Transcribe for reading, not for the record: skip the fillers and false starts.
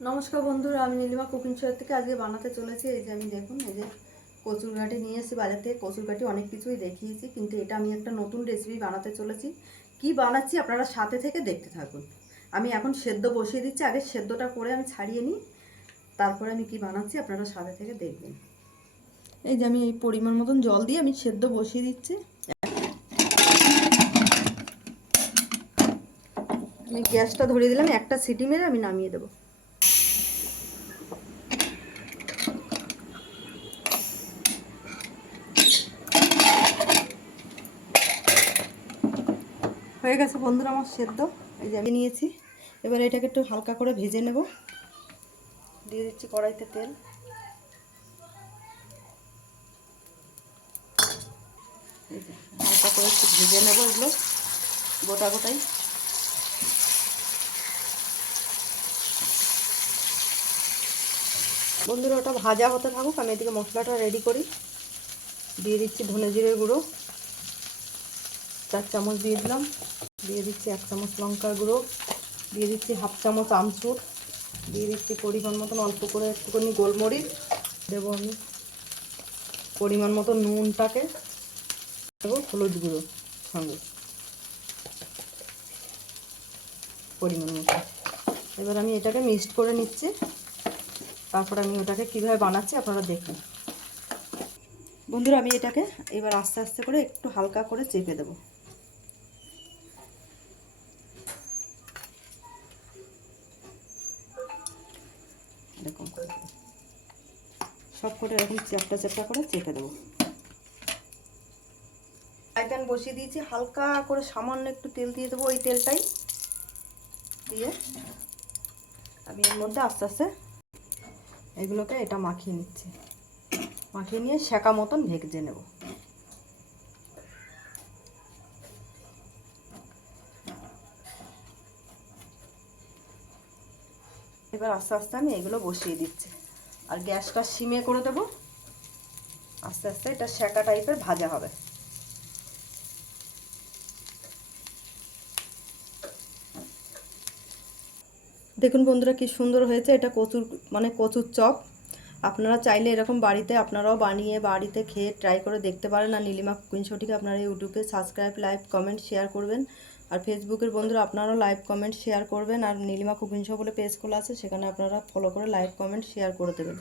নমস্কার বন্ধুরা, আমি নীলিমা কুকিং শো থেকে আজকে বানাতে চলেছি। এই যে আমি দেখুন, এই যে কচুর গাঁটি নিয়ে এসেছি বাজার থেকে। কচুর গাঁটি অনেক কিছুই দেখিয়েছি, কিন্তু এটা আমি একটা নতুন রেসিপি বানাতে চলেছি। কি বানাচ্ছি আপনারা সাথে থেকে দেখতে থাকুন। আমি এখন সেদ্ধ বসিয়ে দিচ্ছি, আগে সেদ্ধটা করে আমি ছাড়িয়ে নিই, তারপরে আমি কি বানাচ্ছি আপনারা সাথে থেকে দেখবেন। এই যে আমি এই পরিমাণ মতন জল দিয়ে আমি সেদ্ধ বসিয়ে দিচ্ছি। আমি গ্যাসটা ধরিয়ে দিলাম, একটা সিটি মেরে আমি নামিয়ে দেবো। হয়ে গেছে বন্ধুরা আমার সেদ্ধ। এই যে আমি নিয়েছি, এবার এটাকে একটু হালকা করে ভেজে নেব। দিয়ে দিচ্ছি কড়াইতে তেল। হালকা করে একটু ভেজে নেব এগুলো গোটা গোটাই। বন্ধুরা ওটা ভাজা হতে থাকুক, আমি এদিকে মশলাটা রেডি করি। দিয়ে দিচ্ছি ধনে জিরের গুঁড়ো 4 চামচ দিয়ে দিলাম। দিয়ে দিচ্ছি 1 চামচ লঙ্কার গুঁড়ো। দিয়ে দিচ্ছি 1/2 চামচ আমচুর। দিয়ে দিচ্ছি পরিমাণ মতন অল্প করে একটুখানি গোলমরিচ দেবো আমি। পরিমাণ মতো নুনটাকে দেবো, হলুদ গুঁড়ো সঙ্গে পরিমাণ মতো। এবার আমি এটাকে মিক্সড করে নিচ্ছি, তারপর আমি ওটাকে কীভাবে বানাচ্ছি আপনারা দেখুন। বন্ধুরা আমি এটাকে এবার আস্তে আস্তে করে একটু হালকা করে চেপে দেবো। এরকম করে সব করে এরকম চ্যাপটা চ্যাপটা করে চেপে দেবো। ফ্রাই প্যান বসিয়ে দিয়েছি, হালকা করে সামান্য একটু তেল দিয়ে দেবো। ওই তেলটাই দিয়ে আমি এর মধ্যে আস্তে আস্তে এগুলোকে এটা মাখিয়ে নিচ্ছি। মাখিয়ে নিয়ে সেকা মতন ভেজে নেব। এবার আস্তে আস্তে আমি এগুলো বসিয়ে দিচ্ছি, আর গ্যাসটা সিমে করে দেবো। আস্তে আস্তে এটা সেকা টাইপের ভাজা হবে। দেখুন বন্ধুরা কি সুন্দর হয়েছে। এটা কচুর চপ। আপনারা চাইলে এরকম বাড়িতে আপনারাও বানিয়ে বাড়িতে খেয়ে ট্রাই করে দেখতে পারেন। আর নীলিমা কুকিং শোটিকে আপনারা ইউটিউবে সাবস্ক্রাইব, লাইক, কমেন্ট, শেয়ার করবেন। আর ফেসবুকের বন্ধুরা আপনারাও লাইক, কমেন্ট, শেয়ার করবেন। আর নীলিমা কুকিং শো বলে পেজ খোলা আছে, সেখানে আপনারা ফলো করে লাইক, কমেন্ট, শেয়ার করে দেবেন।